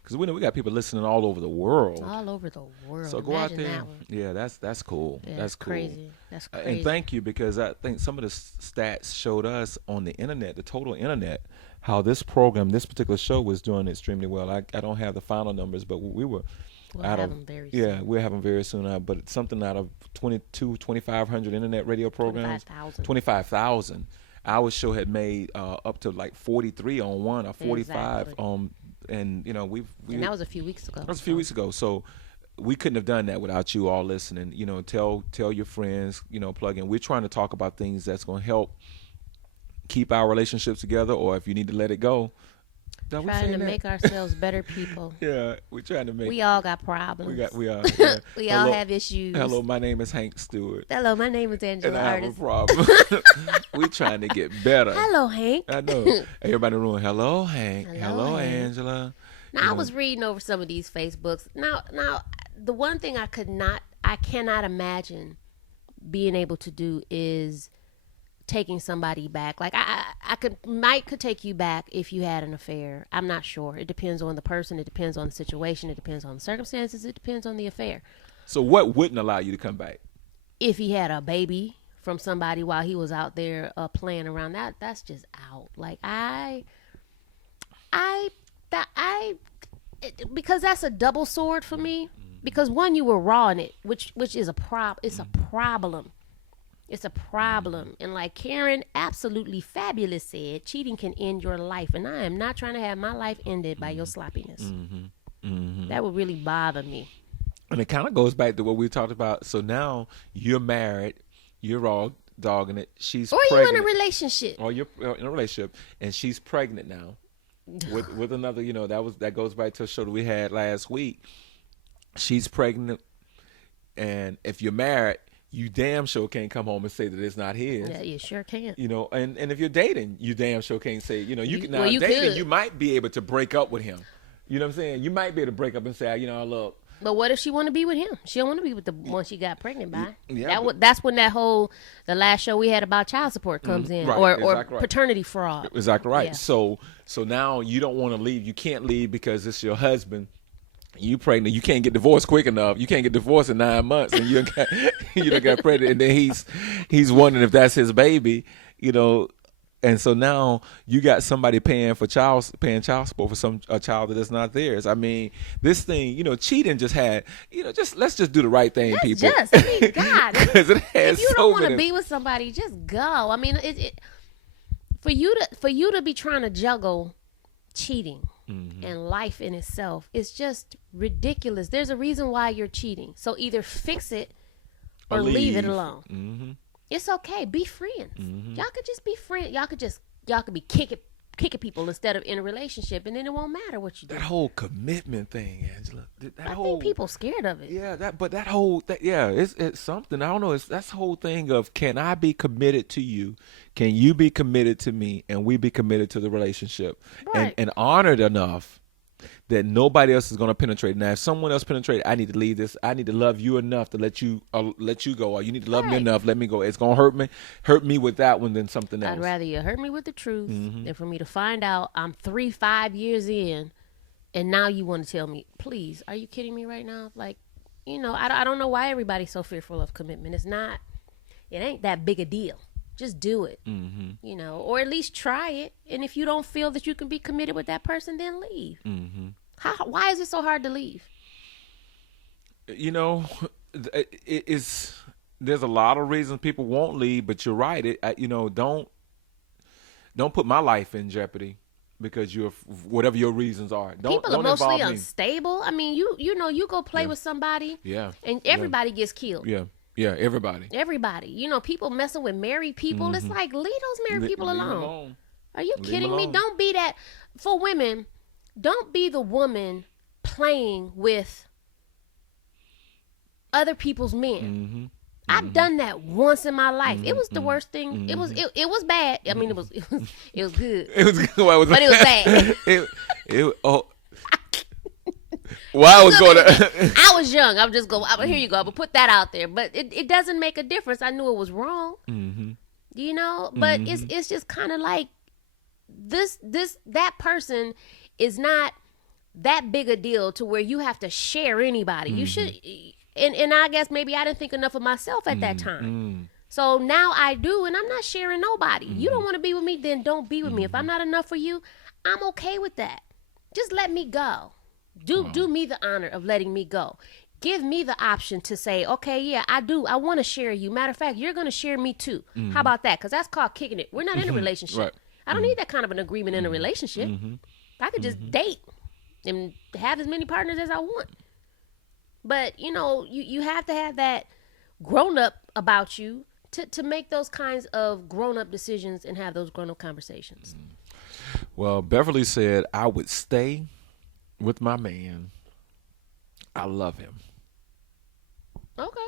Because we got people listening all over the world. All over the world. So go out there. Yeah, that's cool. Yeah, that's cool. Crazy. That's crazy. And thank you, because I think some of the stats showed us on the internet, the total internet, how this program, this particular show was doing extremely well. I don't have the final numbers, but we were we'll have them very soon. Yeah, we'll have them very soon. But it's something out of 2,500 internet radio programs. 25,000. Our show had made up to like 43 on one or 45 on. And you know and that was a few weeks ago. That was a few weeks ago. So we couldn't have done that without you all listening. You know, tell your friends. You know, plug in. We're trying to talk about things that's going to help keep our relationships together, or if you need to let it go. Trying to make ourselves better people. Yeah, we're trying to make. We all got problems. We are. Yeah. We all have issues. Hello, my name is Hank Stewart. Hello, my name is Angela. And I have a problem. We're trying to get better. Hello, Hank. I know. Everybody in the room. Hello, Hank. Hello, Angela. Now I was reading over some of these Facebooks. Now the one thing I cannot imagine being able to do is taking somebody back. Like I could take you back if you had an affair. I'm not sure. It depends on the person. It depends on the situation. It depends on the circumstances. It depends on the affair. So what wouldn't allow you to come back? If he had a baby from somebody while he was out there playing around, that's just out. Like because that's a double sword for me. Because one, you were raw in it, which is a problem. It's a problem. It's a problem. And like Karen absolutely fabulous said, cheating can end your life. And I am not trying to have my life ended by your sloppiness. That would really bother me. And it kind of goes back to what we talked about. So now you're married, you're all dogging it. She's pregnant. You're in a relationship. Or you're in a relationship, and she's pregnant now with another. You know, that goes back to a show that we had last week. She's pregnant, and if you're married, you damn sure can't come home and say that it's not his. Yeah, you sure can't. You know, and if you're dating, you damn sure can't say. You know, you dating, could. you might be able to break up with him. You know what I'm saying? You might be able to break up and say, you know, look. But what if she want to be with him? She don't want to be with the one she got pregnant by. Yeah, that's when the last show we had about child support comes in, right, or paternity fraud. Exactly right. Yeah. So now you don't want to leave. You can't leave because it's your husband. You pregnant. You can't get divorced quick enough. You can't get divorced in 9 months, and you don't got pregnant. And then he's wondering if that's his baby. You know. And so now you got somebody paying child support for a child that is not theirs. I mean, this thing, you know, cheating just had, you know, let's just do the right thing, people. God, because it has if you so don't want many. to be with somebody, just go. I mean, for you to be trying to juggle cheating and life in itself is just ridiculous. There's a reason why you're cheating. So either fix it or leave it alone. It's okay. Be friends. Y'all could just be friends. Y'all could be kicking people instead of in a relationship, and then it won't matter what you do. That whole commitment thing, Angela. I think people scared of it. Yeah, it's something. I don't know. That's the whole thing of, can I be committed to you? Can you be committed to me? And we be committed to the relationship, Right. and honored enough that nobody else is going to penetrate. Now, if someone else penetrates, I need to leave this. I need to love you enough to let you go, or you need to love me Right. enough, let me go. It's going to hurt me with that one than something else. I'd rather you hurt me with the truth than for me to find out I'm 5 years in, and now you want to tell me, please, are you kidding me right now? Like, I don't know why everybody's so fearful of commitment. It ain't that big a deal. Just do it, or at least try it. And if you don't feel that you can be committed with that person, then leave. Why is it so hard to leave? There's a lot of reasons people won't leave, but you're right. Don't put my life in jeopardy because you're whatever your reasons are. People are mostly unstable. I mean, you go play with somebody, and everybody gets killed. Yeah, everybody. Everybody. People messing with married people. It's like, leave those married people alone. Are you kidding me? Don't be that. For women, don't be the woman playing with other people's men. I've done that once in my life. It was the worst thing. It was bad. I mean, it was good. It was good. But it was bad. Why I was going I was young. I'm just going. Here you go. But put that out there. But it doesn't make a difference. I knew it was wrong. But it's just kind of like that person is not that big a deal to where you have to share anybody. You should. And I guess maybe I didn't think enough of myself at that time. So now I do, and I'm not sharing nobody. You don't want to be with me, then don't be with me. If I'm not enough for you, I'm okay with that. Just let me go. Do me the honor of letting me go. Give me the option to say, okay, yeah, I do. I want to share you. Matter of fact, you're going to share me too. How about that? Because that's called kicking it. We're not in a relationship. Right. I don't need that kind of an agreement in a relationship. I could just date and have as many partners as I want. But, you have to have that grown up about you to make those kinds of grown up decisions and have those grown up conversations. Well, Beverly said, I would stay with my man. I love him. Okay.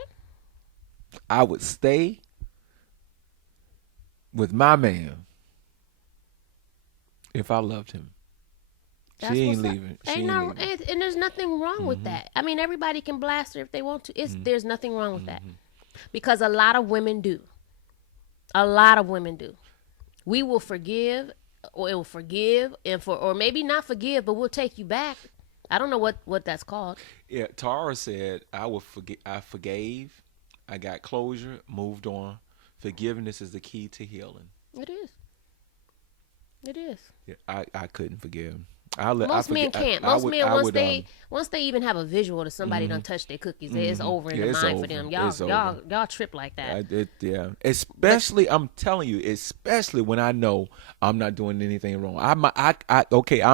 I would stay with my man if I loved him. That's she ain't leaving. And there's nothing wrong with that. I mean, everybody can blast her if they want to. There's nothing wrong with that. Because a lot of women do. A lot of women do. We will forgive, or it will forgive, or maybe not forgive, but we'll take you back. I don't know what that's called. Yeah, Tara said, I forgave, I got closure, moved on. Forgiveness is the key to healing. It is. It is. Yeah, I couldn't forgive him. Most men can't. Most men, once they even have a visual that somebody done touched their cookies, it's over in the mind for them. Y'all trip like that. Especially, I'm telling you, especially when I know I'm not doing anything wrong. I'm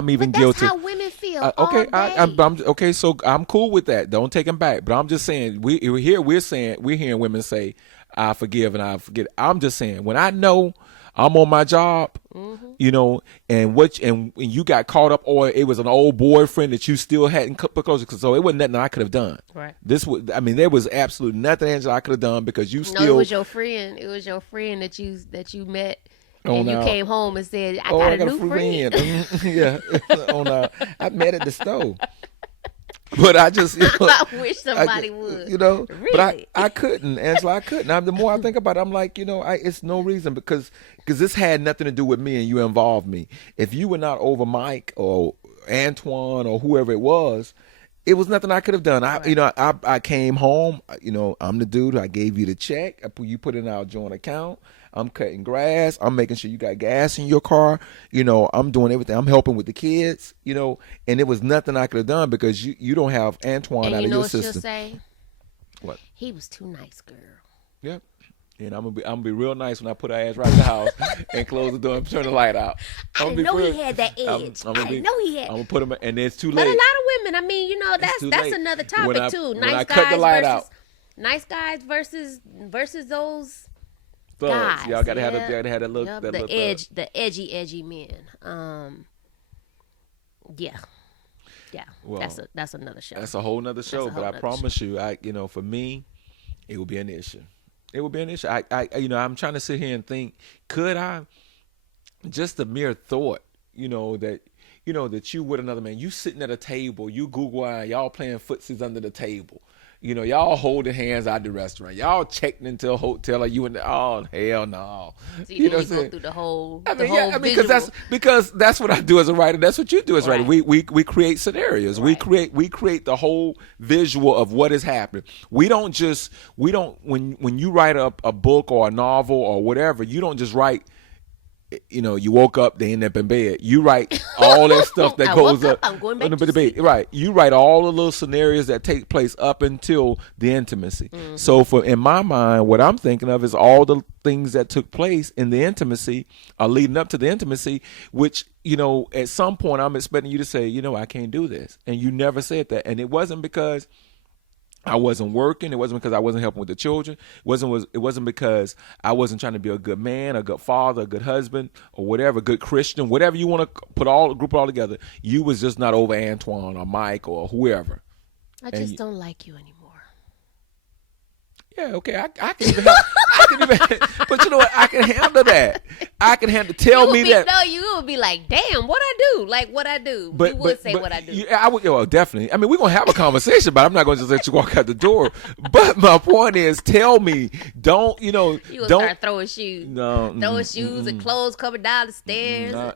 even guilty. That's how women feel. Okay, so I'm cool with that. Don't take them back. But I'm just saying, we're hearing women say, I forgive and I forget. I'm just saying, when I know I'm on my job, and you got caught up, or it was an old boyfriend that you still hadn't put closer, so it wasn't nothing I could have done. Right. There was absolutely nothing, Angela, I could have done because you still. No, it was your friend. It was your friend that you met. And you came home and said, I got a new friend. Yeah. I met at the store. But I just, I wish somebody would. Really? But I couldn't, Angela. I couldn't. The more I think about it, I'm like, it's no reason because this had nothing to do with me and you involved me. If you were not over Mike or Antoine or whoever it was nothing I could have done. Right. I came home. I'm the dude. I gave you the check. You put it in our joint account. I'm cutting grass. I'm making sure you got gas in your car. I'm doing everything. I'm helping with the kids. And it was nothing I could have done because you don't have Antoine out of your system. And you know what she'll say? What? He was too nice, girl. Yep. And I'm gonna be real nice when I put her ass right in the house and close the door and turn the light out. I didn't know he had that edge. I didn't know he had. I'm gonna put him, and it's too But a late. lot of women, I mean, you know, that's late. another topic too. Nice guys versus those thugs. guys. Y'all gotta have that look. Yep, that the look edge, the edgy men. Yeah. Well, that's another show. That's a whole nother show. But I promise you, for me, it will be an issue. It will be an issue. I'm trying to sit here and think, could I? Just the mere thought, that you with another man, you sitting at a table, you Google y'all playing footsies under the table. Y'all holding hands out the restaurant. Y'all checking into a hotel. Or you in the, oh, hell no. See, you go through the whole because that's what I do as a writer. That's what you do as a writer. We create scenarios. Right. We create the whole visual of what is happening. We don't when you write a book or a novel or whatever, you don't just write, you woke up, they end up in bed. You write all that stuff that goes up. I'm going back to sleep. Right. You write all the little scenarios that take place up until the intimacy. Mm-hmm. So in my mind, what I'm thinking of is all the things that took place in the intimacy, leading up to the intimacy, which, at some point I'm expecting you to say, I can't do this. And you never said that. And it wasn't because I wasn't working. It wasn't because I wasn't helping with the children. It wasn't because I wasn't trying to be a good man, a good father, a good husband, or whatever, good Christian, whatever you want to group it all together. You was just not over Antoine or Mike or whoever. I just don't like you anymore. Yeah, okay. I can even but you know what? I can handle that. Tell me that. No, you would be like, damn, what I do? Like, what I do. You would say what I do. Yeah, I would. Well, definitely. I mean, we're going to have a conversation, but I'm not going to just let you walk out the door. But my point is, tell me, don't. You will start throwing shoes. No. Throwing shoes and clothes coming down the stairs.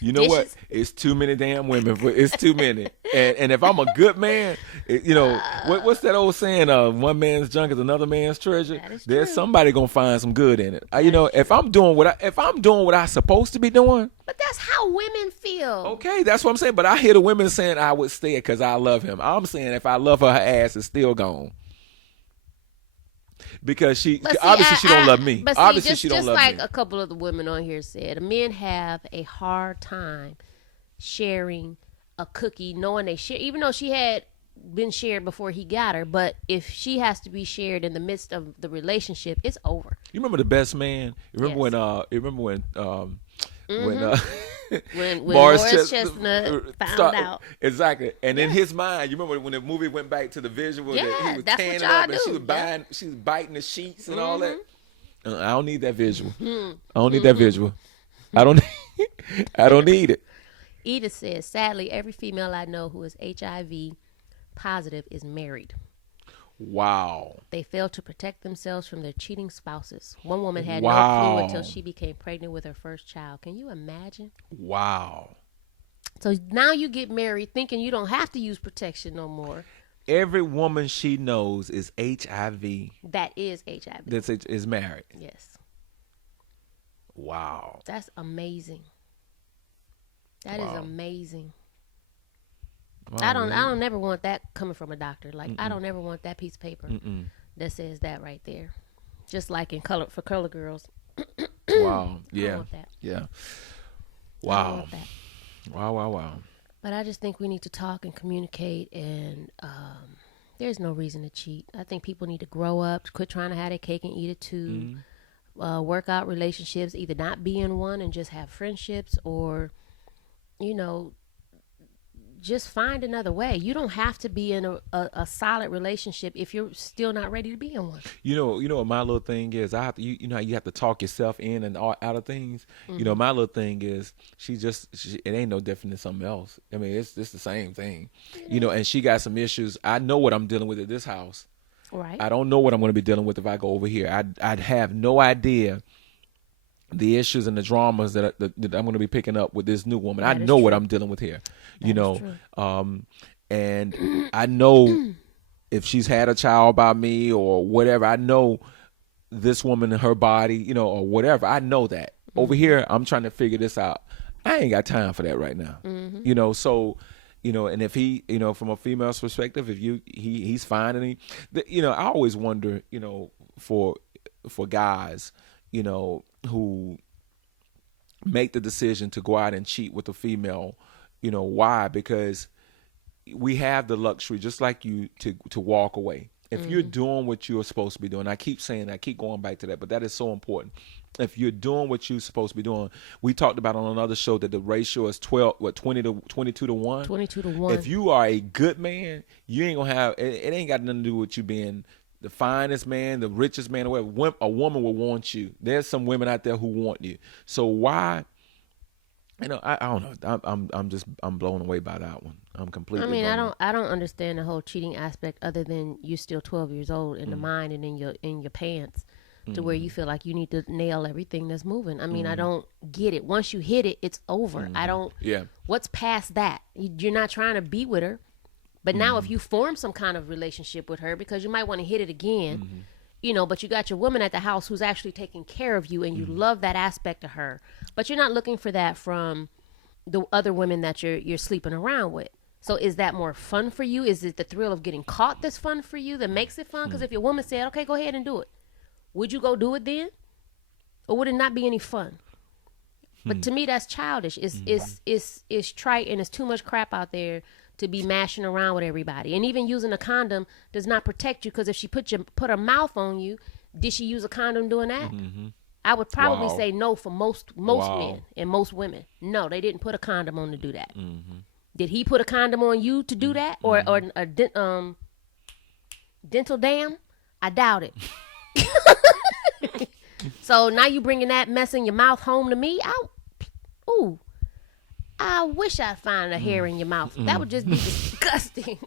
You know what? It's too many damn women. It's too many. And if I'm a good man, what's that old saying? One man's junk is another man's treasure. There's somebody gonna find some good in it. If I'm doing what I'm supposed to be doing. But that's how women feel. Okay, that's what I'm saying. But I hear the women saying I would stay because I love him. I'm saying if I love her ass is still gone. Because she don't love me. But obviously she don't love me. Just like a couple of the women on here said, men have a hard time sharing a cookie, knowing they share, even though she had been shared before he got her. But if she has to be shared in the midst of the relationship, it's over. You remember The Best Man? You remember when Morris Chestnut found out. Exactly. And in his mind, you remember when the movie went back to the visual that he was tearing it up and she was biting the sheets and all that. I don't need that visual. I don't need that visual. I don't need it. Edith says, sadly, every female I know who is HIV positive is married. Wow. They fail to protect themselves from their cheating spouses. One woman had no clue until she became pregnant with her first child. Can you imagine? Wow. So now you get married thinking you don't have to use protection no more. Every woman she knows is HIV. That is HIV. Is married. Yes. Wow. That's amazing. That is amazing. Wow, I don't never want that coming from a doctor. Like I don't ever want that piece of paper that says that right there. Just like in color for color girls. Wow. Yeah. I don't want that. Yeah. Wow. I don't want that. Wow. But I just think we need to talk and communicate, and there's no reason to cheat. I think people need to grow up, quit trying to have their cake and eat it too. Work out relationships, either not be in one and just have friendships, or just find another way. You don't have to be in a solid relationship if you're still not ready to be in one. You know what my little thing is? I have to, you have to talk yourself in and out of things. My little thing is it ain't no different than something else. I mean, it's the same thing. And she got some issues. I know what I'm dealing with at this house. Right. I don't know what I'm going to be dealing with if I go over here. I'd have no idea the issues and the dramas that I'm going to be picking up with this new woman. I know what I'm dealing with here, and I know if she's had a child by me or whatever, I know this woman and her body, or whatever. I know that. Over here, I'm trying to figure this out. I ain't got time for that right now. So, and if he, from a female's perspective, if he's fine and I always wonder, for for guys, who make the decision to go out and cheat with a female. Why? Because we have the luxury, just like you, to walk away. If you're doing what you're supposed to be doing, I keep saying that, I keep going back to that, but that is so important. If you're doing what you're supposed to be doing, we talked about on another show that the ratio is 20 to 22 to 1. 22 to 1. If you are a good man, you ain't gonna have it. Ain't got nothing to do with you being the finest man, the richest man, or whatever. A woman will want you. There's some women out there who want you. So why? I don't know. I'm blown away by that one. I'm completely. I don't understand the whole cheating aspect, other than you're still 12 years old in the mind and in your pants, to where you feel like you need to nail everything that's moving. I don't get it. Once you hit it, it's over. I don't. Yeah. What's past that? You're not trying to be with her, but now if you form some kind of relationship with her, because you might want to hit it again. But you got your woman at the house who's actually taking care of you, and you love that aspect of her. But you're not looking for that from the other women that you're sleeping around with. So is that more fun for you? Is it the thrill of getting caught that's fun for you, that makes it fun? Because if your woman said, okay, go ahead and do it, would you go do it then? Or would it not be any fun? But to me, that's childish. It's trite, and it's too much crap out there to be mashing around with everybody. And even using a condom does not protect you, because if she put her mouth on you, did she use a condom doing that? I would probably say no for most men and most women. No, they didn't put a condom on to do that. Did he put a condom on you to do that, or a dental dam? I doubt it. So now you bringing that mess in your mouth home to me? I wish I'd find a hair in your mouth. That would just be disgusting.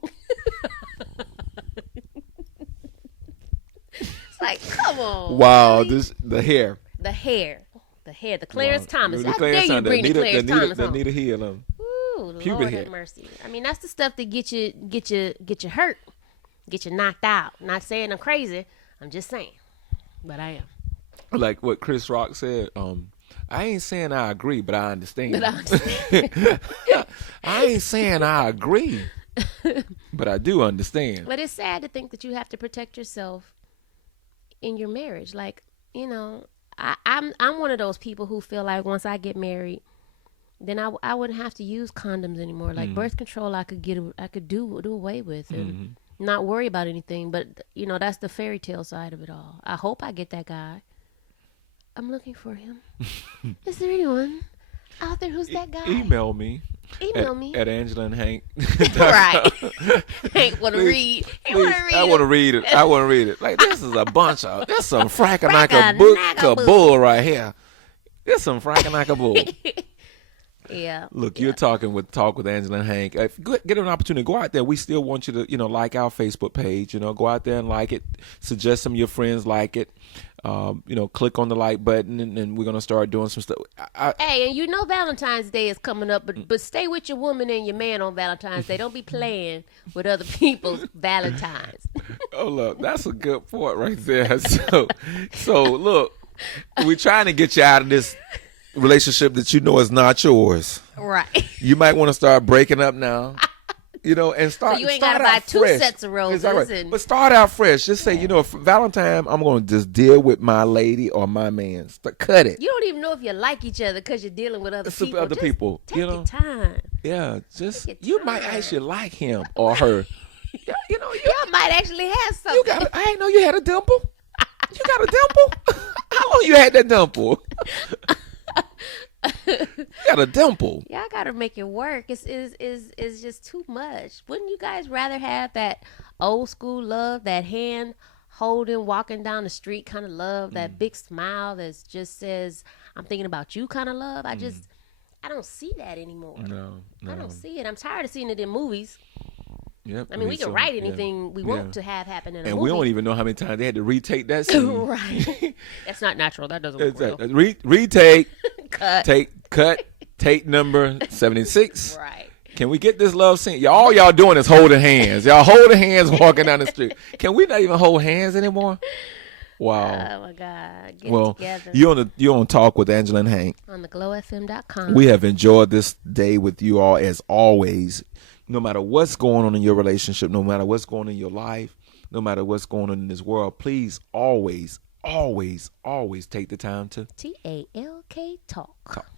It's like, come on. Wow, really? The hair. The Clarence Thomas. How Clarence dare you bring the Clarence Thomas the home? Nita Hill. Ooh, pubic Lord hair. have mercy. That's the stuff that get you hurt, get you knocked out. Not saying I'm crazy. I'm just saying, but I am. Like what Chris Rock said. I ain't saying I agree, but I understand. I ain't saying I agree, but I do understand. But it's sad to think that you have to protect yourself in your marriage. Like, I'm one of those people who feel like once I get married, then I wouldn't have to use condoms anymore. Like birth control, I could do away with and not worry about anything. But that's the fairy tale side of it all. I hope I get that guy. I'm looking for him. Is there anyone out there who's that guy? Email me. At Angela and Hank. Right. Hank want to read. He want to read. I want to read it. Like, this is a bunch of, this some frackanaka bull right here. This some frackanaka bull. Yeah. Look, you're talk with Angela and Hank. Get an opportunity. Go out there. We still want you to, like our Facebook page. Go out there and like it. Suggest some of your friends like it. Click on the like button, and we're gonna start doing some stuff. Hey, and Valentine's Day is coming up, but stay with your woman and your man on Valentine's Day. Don't be playing with other people's Valentines. Oh, look, that's a good point right there. So look, we're trying to get you out of this relationship that is not yours. Right. You might want to start breaking up now. And start. So you ain't got to buy two fresh. sets of roses. Exactly. But start out fresh. Just say, for Valentine, I'm going to just deal with my lady or my man. Cut it. You don't even know if you like each other because you're dealing with other people. Other people. Take your time. Yeah, you might actually like him or her. Y'all might actually have something. I didn't know you had a dimple. You got a dimple? How long you had that dimple? You got a dimple. Y'all gotta make it work. It's just too much. Wouldn't you guys rather have that old school love, that hand holding, walking down the street kind of love, that big smile that just says, I'm thinking about you kind of love? I don't see that anymore. No. I don't see it. I'm tired of seeing it in movies. Yep. I mean, we can write anything we want to have happen in a movie. And we don't even know how many times they had to retake that scene. Right. That's not natural. That doesn't work well. Retake. Cut. Take number 76. Right. Can we get this love scene? All y'all doing is holding hands. Y'all holding hands walking down the street. Can we not even hold hands anymore? Wow. Oh, my God. Get it together. You're on Talk with Angela and Hank. On theglowfm.com. We have enjoyed this day with you all as always. No matter what's going on in your relationship, no matter what's going on in your life, no matter what's going on in this world, please always, always take the time to TALK talk. talk.